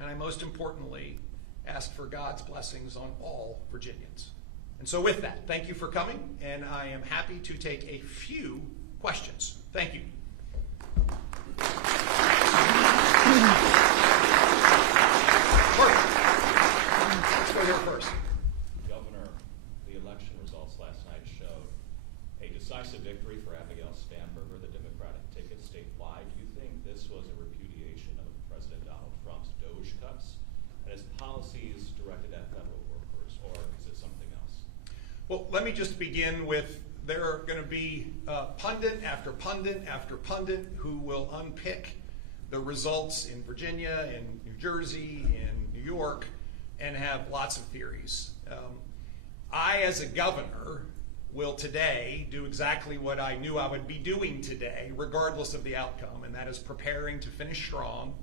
and I most importantly ask for God's blessings on all Virginians. And so with that, thank you for coming, and I am happy to take a few questions. Thank you. Let's go here first. Governor, the election results last night showed a decisive victory for Abigail Spanberger, the Democratic ticket statewide. Do you think this was a repudiation of President Donald Trump's DOGE cuts and his policies directed at federal workers, or is it something else? Well, let me just begin with there are going to be pundit after pundit after pundit who will unpick the results in Virginia, in New Jersey, in New York, and have lots of theories. I, as a governor, will today do exactly what I knew I would be doing today, regardless of the outcome, and that is preparing to finish strong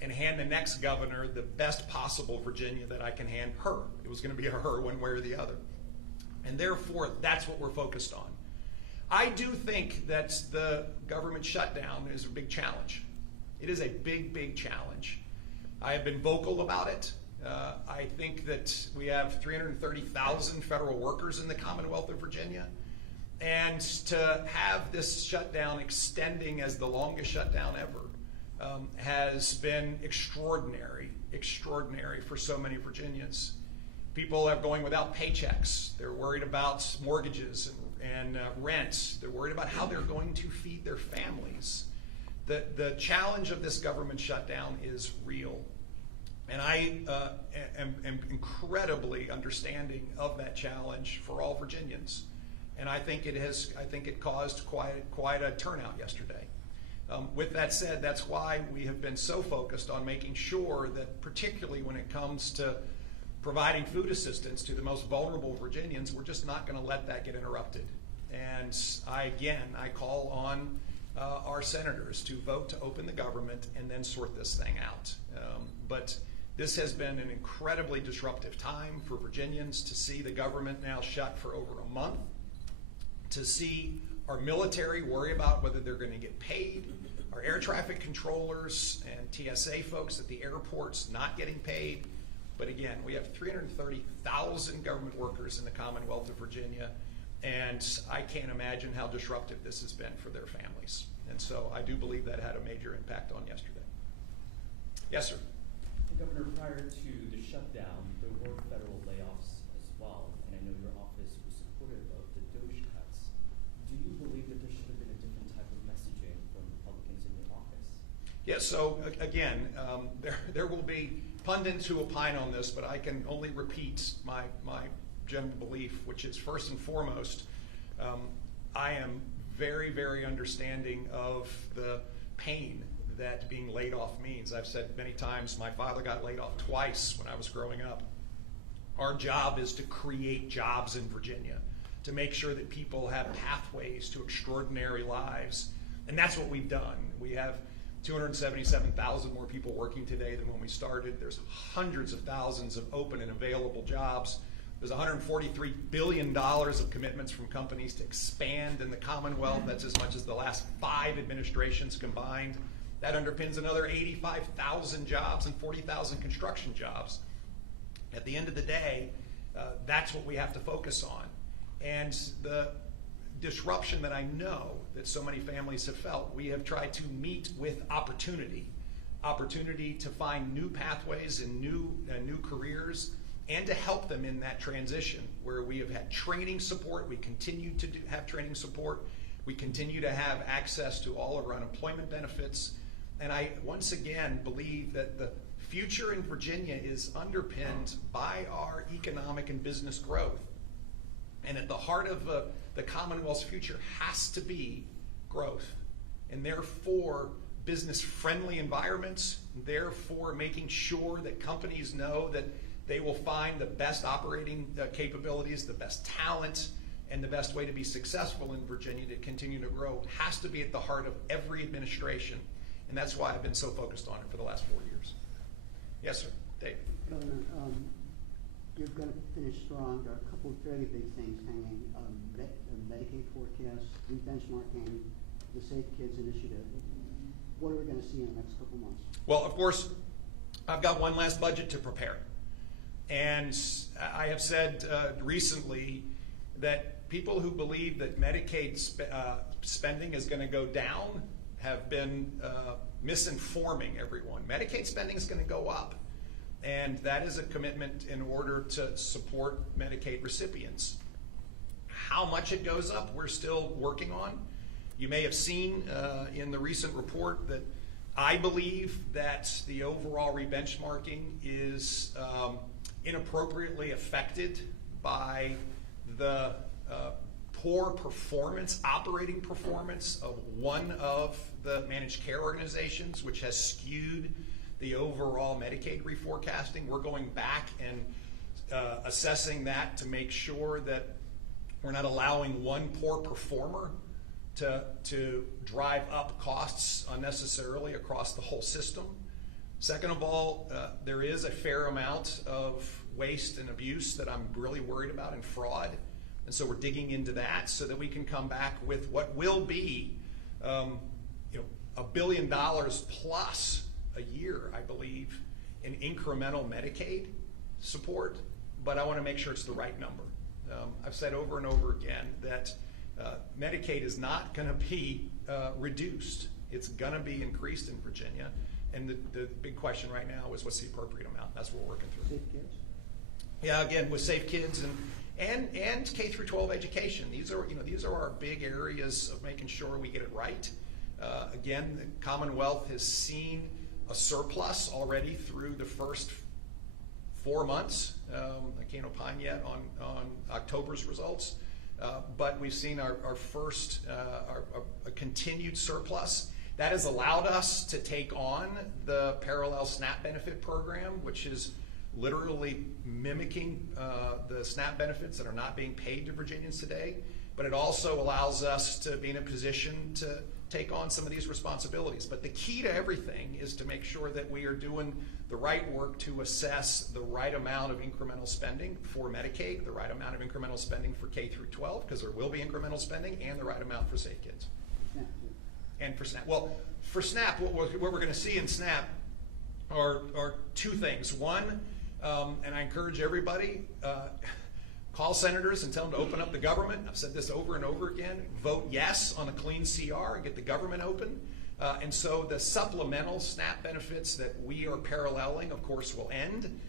and hand the next governor the best possible Virginia that I can hand her. It was going to be a her one way or the other. And therefore, that's what we're focused on. I do think that the government shutdown is a big challenge. It is a big, big challenge. I have been vocal about it. I think that we have 330,000 federal workers in the Commonwealth of Virginia. And to have this shutdown extending as the longest shutdown ever has been extraordinary for so many Virginians. People are going without paychecks. They're worried about mortgages and rents. They're worried about how they're going to feed their families. The challenge of this government shutdown is real. And I am incredibly understanding of that challenge for all Virginians. And I think it caused quite a turnout yesterday. With that said, that's why we have been so focused on making sure that, particularly when it comes to providing food assistance to the most vulnerable Virginians, we're just not going to let that get interrupted. And I call on our senators to vote to open the government and then sort this thing out. But this has been an incredibly disruptive time for Virginians to see the government now shut for over a month, to see our military worry about whether they're going to get paid, our air traffic controllers and TSA folks at the airports not getting paid. But again, we have 330,000 government workers in the Commonwealth of Virginia, and I can't imagine how disruptive this has been for their families. And so I do believe that had a major impact on yesterday. Yes, sir. Governor, prior to the shutdown, there were federal layoffs as well, and I know your office was supportive of the DOGE cuts. Do you believe that there should have been a different type of messaging from Republicans in your office? Yes, so again, there will be pundits who opine on this, but I can only repeat my general belief, which is first and foremost, I am very, very understanding of the pain that being laid off means. I've said many times, my father got laid off twice when I was growing up. Our job is to create jobs in Virginia, to make sure that people have pathways to extraordinary lives. And that's what we've done. We have 277,000 more people working today than when we started. There's hundreds of thousands of open and available jobs. There's $143 billion of commitments from companies to expand in the Commonwealth. That's as much as the last 5 administrations combined. That underpins another 85,000 jobs and 40,000 construction jobs. At the end of the day, that's what we have to focus on. And the disruption that I know that so many families have felt, we have tried to meet with opportunity to find new pathways and new careers, and to help them in that transition, where we have had training support. We continue to have training support. We continue to have access to all of our unemployment benefits. And I, once again, believe that the future in Virginia is underpinned by our economic and business growth. And at the heart of the Commonwealth's future has to be growth. And therefore, business-friendly environments, therefore making sure that companies know that they will find the best operating capabilities, the best talent, and the best way to be successful in Virginia to continue to grow has to be at the heart of every administration. And that's why I've been so focused on it for the last 4 years. Yes, sir. Dave. Governor, you're going to finish strong. There are a couple of very big things hanging. Medicaid forecast, re-benchmarking, the Safe Kids initiative. What are we going to see in the next couple months? Well, of course, I've got one last budget to prepare. And I have said recently that people who believe that Medicaid spending is going to go down have been misinforming everyone. Medicaid spending is going to go up. And that is a commitment in order to support Medicaid recipients. How much it goes up, we're still working on. You may have seen in the recent report that I believe that the overall rebenchmarking is inappropriately affected by the poor performance, operating performance of one of the managed care organizations, which has skewed the overall Medicaid reforecasting. We're going back and assessing that to make sure that we're not allowing one poor performer to drive up costs unnecessarily across the whole system. Second of all, there is a fair amount of waste and abuse that I'm really worried about, and fraud. And so we're digging into that so that we can come back with what will be $1 billion plus a year, I believe, in incremental Medicaid support, but I want to make sure it's the right number. I've said over and over again that Medicaid is not going to be reduced. It's going to be increased in Virginia, and the big question right now is what's the appropriate amount. That's what we're working through. Safe Kids? Yeah, again, with Safe Kids and K through 12 education. These are our big areas of making sure we get it right. Again, the Commonwealth has seen a surplus already through the first 4 months. I can't opine yet on October's results, but we've seen our first a continued surplus. That has allowed us to take on the parallel SNAP benefit program, which is literally mimicking the SNAP benefits that are not being paid to Virginians today. But it also allows us to be in a position to take on some of these responsibilities. But the key to everything is to make sure that we are doing the right work to assess the right amount of incremental spending for Medicaid, the right amount of incremental spending for K through 12, because there will be incremental spending, and the right amount for Safe Kids. SNAP, too. And for SNAP. Well, for SNAP, what we're going to see in SNAP are two things. One, and I encourage everybody, call senators and tell them to open up the government. I've said this over and over again. Vote yes on a clean CR and get the government open. And so the supplemental SNAP benefits that we are paralleling, of course, will end.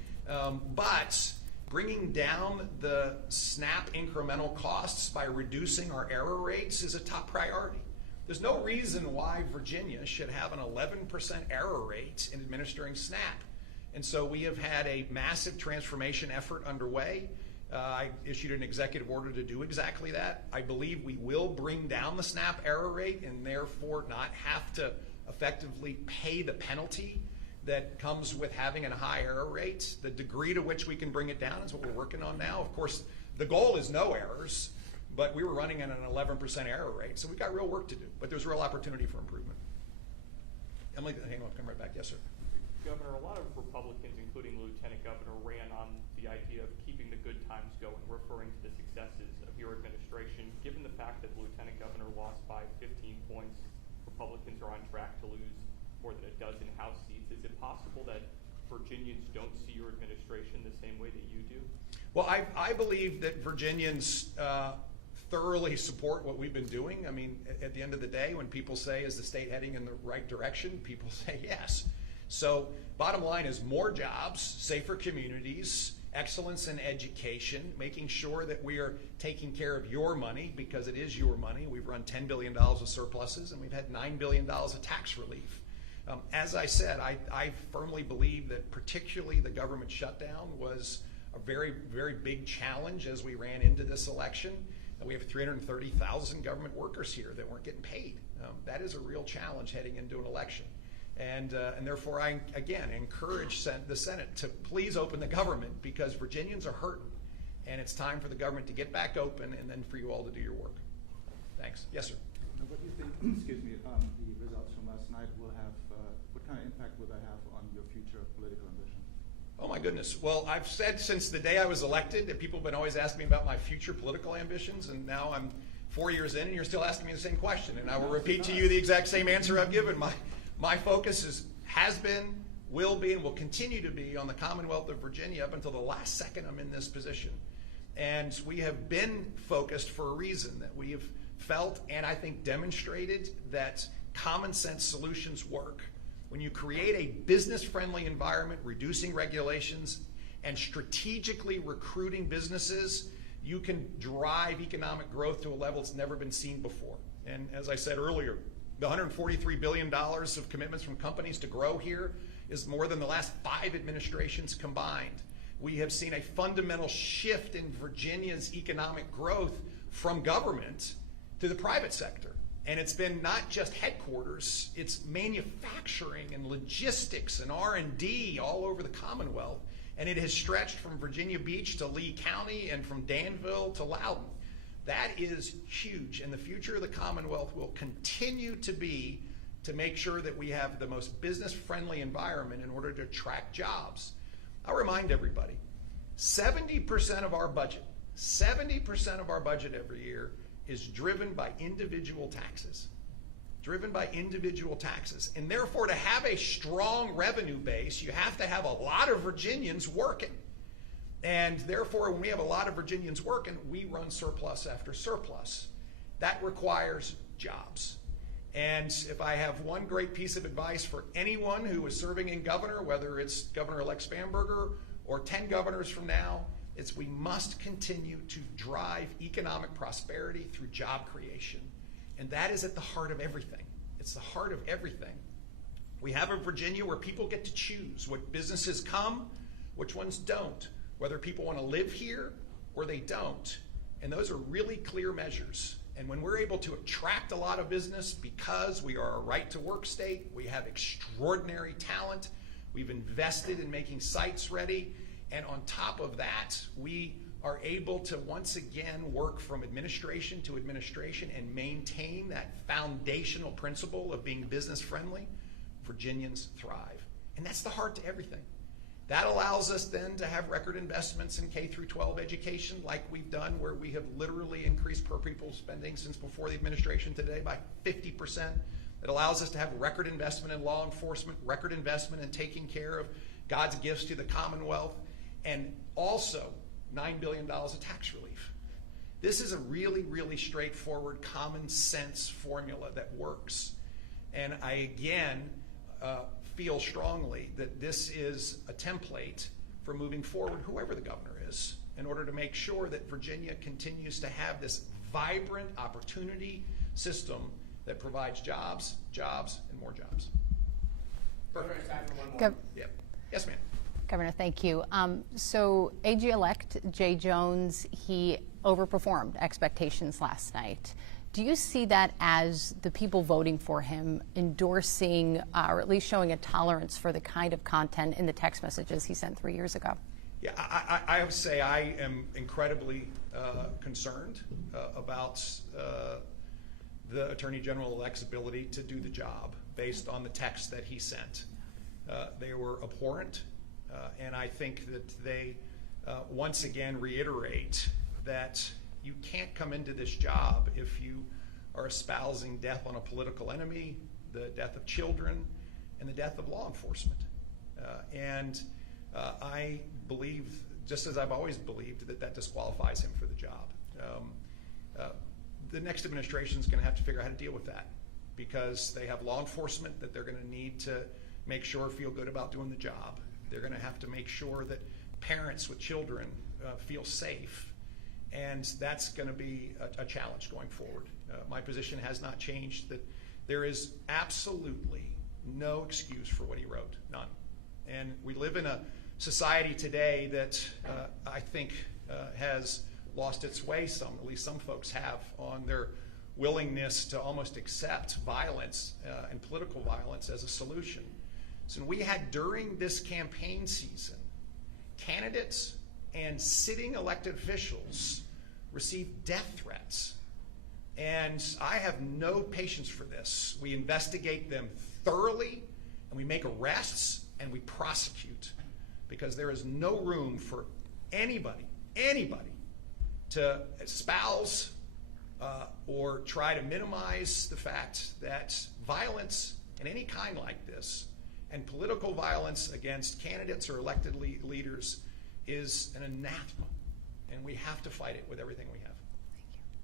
But bringing down the SNAP incremental costs by reducing our error rates is a top priority. There's no reason why Virginia should have an 11% error rate in administering SNAP. And so we have had a massive transformation effort underway. I issued an executive order to do exactly that. I believe we will bring down the SNAP error rate and therefore not have to effectively pay the penalty that comes with having a high error rate. The degree to which we can bring it down is what we're working on now. Of course, the goal is no errors, but we were running at an 11% error rate, so we've got real work to do, but there's real opportunity for improvement. Emily, hang on, come right back. Yes, sir. Governor, a lot of Republicans, including the Lieutenant Governor, ran on the idea of keeping the good times going, referring to the successes of your administration. Given the fact that the Lieutenant Governor lost by 15 points, Republicans are on track to lose more than a dozen House seats. Is it possible that Virginians don't see your administration the same way that you do? Well, I believe that Virginians thoroughly support what we've been doing. I mean, at the end of the day, when people say, is the state heading in the right direction, people say yes. So bottom line is more jobs, safer communities, excellence in education, making sure that we are taking care of your money because it is your money. We've run $10 billion of surpluses and we've had $9 billion of tax relief. As I said, I firmly believe that particularly the government shutdown was a very, very big challenge as we ran into this election. We have 330,000 government workers here that weren't getting paid. That is a real challenge heading into an election. And therefore, I, again, encourage the Senate to please open the government because Virginians are hurting, and it's time for the government to get back open and then for you all to do your work. Thanks. Yes, sir. Now, what do you think, excuse me, the results from last night will have, what kind of impact will that have on your future political ambition? Oh, my goodness. Well, I've said since the day I was elected that people have been always asking me about my future political ambitions, and now I'm 4 years in, and you're still asking me the same question. And I will repeat to you the exact same answer I've given. My focus has been, will be and will continue to be on the Commonwealth of Virginia up until the last second I'm in this position. And we have been focused for a reason, that we have felt and I think demonstrated that common sense solutions work. When you create a business-friendly environment, reducing regulations, and strategically recruiting businesses, you can drive economic growth to a level it's never been seen before. And as I said earlier, the $143 billion of commitments from companies to grow here is more than the last 5 administrations combined. We have seen a fundamental shift in Virginia's economic growth from government to the private sector. And it's been not just headquarters, it's manufacturing and logistics and R&D all over the Commonwealth. And it has stretched from Virginia Beach to Lee County and from Danville to Loudoun. That is huge, and the future of the Commonwealth will continue to be to make sure that we have the most business-friendly environment in order to attract jobs. I'll remind everybody, 70% of our budget every year is driven by individual taxes. And therefore, to have a strong revenue base, you have to have a lot of Virginians working. And therefore, when we have a lot of Virginians working, we run surplus after surplus. That requires jobs. And if I have one great piece of advice for anyone who is serving in governor, whether it's Governor-elect Spanberger or 10 governors from now, it's we must continue to drive economic prosperity through job creation. And that is at the heart of everything. It's the heart of everything. We have a Virginia where people get to choose what businesses come, which ones don't, whether people want to live here or they don't. And those are really clear measures. And when we're able to attract a lot of business because we are a right-to-work state, we have extraordinary talent, we've invested in making sites ready, and on top of that, we are able to once again work from administration to administration and maintain that foundational principle of being business-friendly, Virginians thrive. And that's the heart to everything. That allows us then to have record investments in K-12 education like we've done, where we have literally increased per pupil spending since before the administration today by 50%. It allows us to have record investment in law enforcement, record investment in taking care of God's gifts to the Commonwealth, and also $9 billion of tax relief. This is a really, really straightforward, common sense formula that works. And I again feel strongly that this is a template for moving forward, whoever the governor is, in order to make sure that Virginia continues to have this vibrant opportunity system that provides jobs, and more jobs. Governor, time for one more. Yep. Yes, ma'am. Governor, thank you. So AG-elect Jay Jones, he overperformed expectations last night. Do you see that as the people voting for him endorsing or at least showing a tolerance for the kind of content in the text messages he sent 3 years ago? Yeah, I have to say I am incredibly concerned about the Attorney General-elect's ability to do the job based on the text that he sent. They were abhorrent, and I think that they once again reiterate that you can't come into this job if you are espousing death on a political enemy, the death of children, and the death of law enforcement. I believe, just as I've always believed, that disqualifies him for the job. The next administration is going to have to figure out how to deal with that, because they have law enforcement that they're going to need to make sure feel good about doing the job. They're going to have to make sure that parents with children feel safe. And that's going to be a challenge going forward. My position has not changed, that there is absolutely no excuse for what he wrote, none. And we live in a society today that I think has lost its way at least some folks have, on their willingness to almost accept violence and political violence as a solution. So we had, during this campaign season, candidates and sitting elected officials receive death threats. And I have no patience for this. We investigate them thoroughly, and we make arrests, and we prosecute, because there is no room for anybody to espouse or try to minimize the fact that violence in any kind like this And political violence against candidates or elected leaders is an anathema, and we have to fight it with everything we have.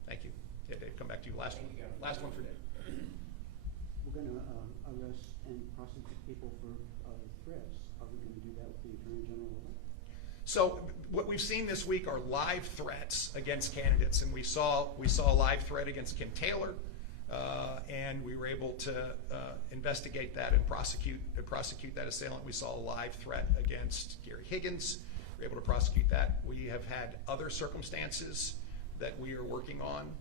Thank you. Yeah, Dave, come back to you. Last one. Last one for Dave. We're going to arrest and prosecute people for threats. Are we going to do that with the Attorney General? So what we've seen this week are live threats against candidates, and we saw a live threat against Kim Taylor, and we were able to investigate that and prosecute that assailant. We saw a live threat against Gary Higgins. We were able to prosecute that. We have had other circumstances that we are working on.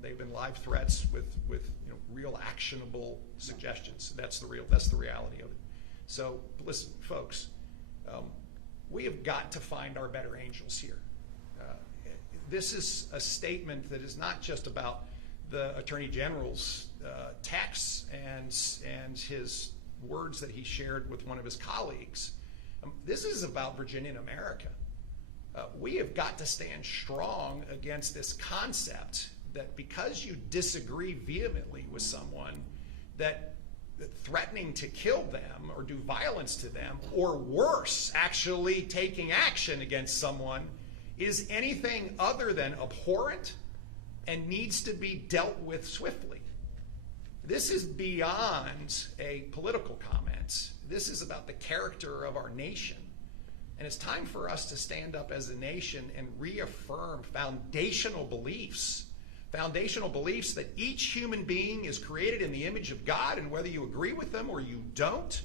They've been live threats with real actionable suggestions. That's the reality of it. So listen, folks, we have got to find our better angels here. This is a statement that is not just about the Attorney General's texts and his words that he shared with one of his colleagues. This is about Virginia and America. We have got to stand strong against this concept that because you disagree vehemently with someone, that threatening to kill them or do violence to them, or worse, actually taking action against someone, is anything other than abhorrent and needs to be dealt with swiftly. This is beyond a political comment. This is about the character of our nation. And it's time for us to stand up as a nation and reaffirm foundational beliefs that each human being is created in the image of God, and whether you agree with them or you don't,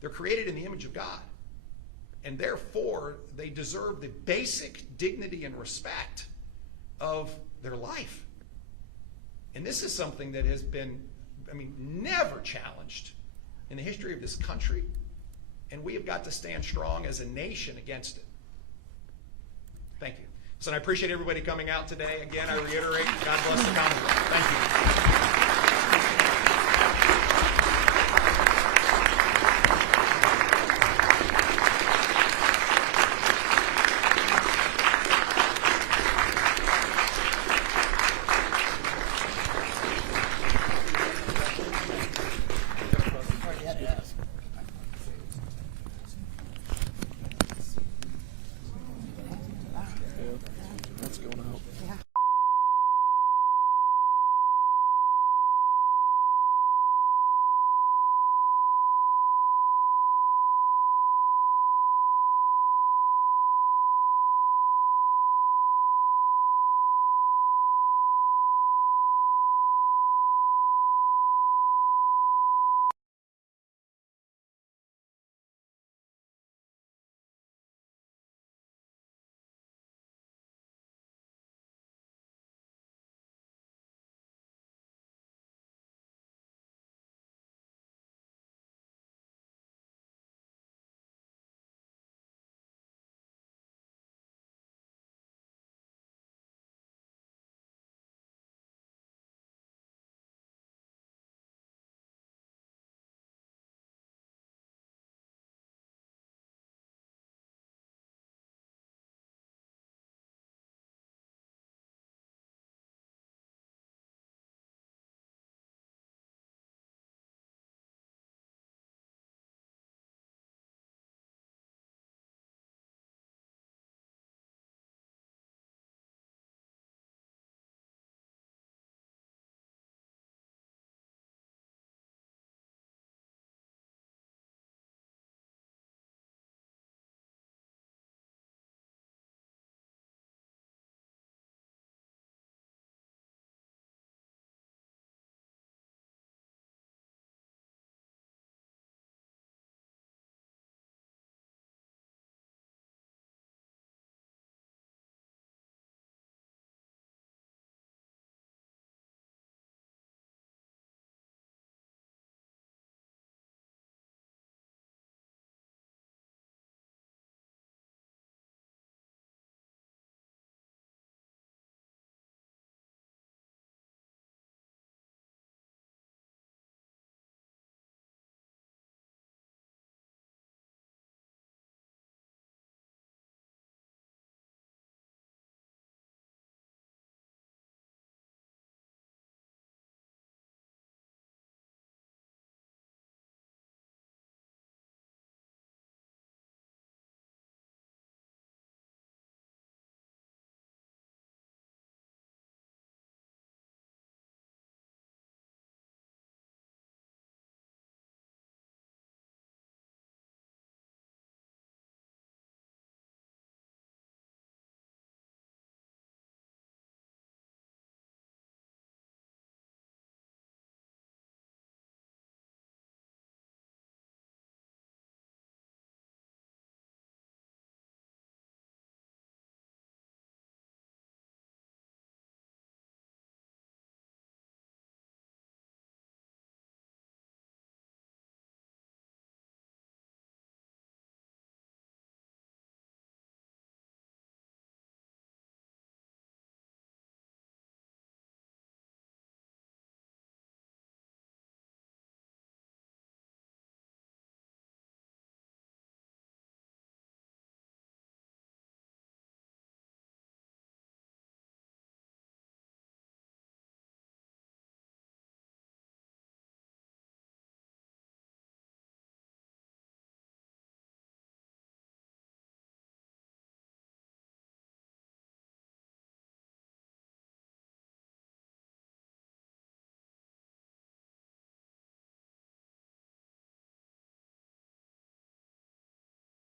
they're created in the image of God. And therefore, they deserve the basic dignity and respect of their life. And this is something that has been, never challenged in the history of this country. And we have got to stand strong as a nation against it. Thank you. So I appreciate everybody coming out today. Again, I reiterate, God bless the Commonwealth. Thank you.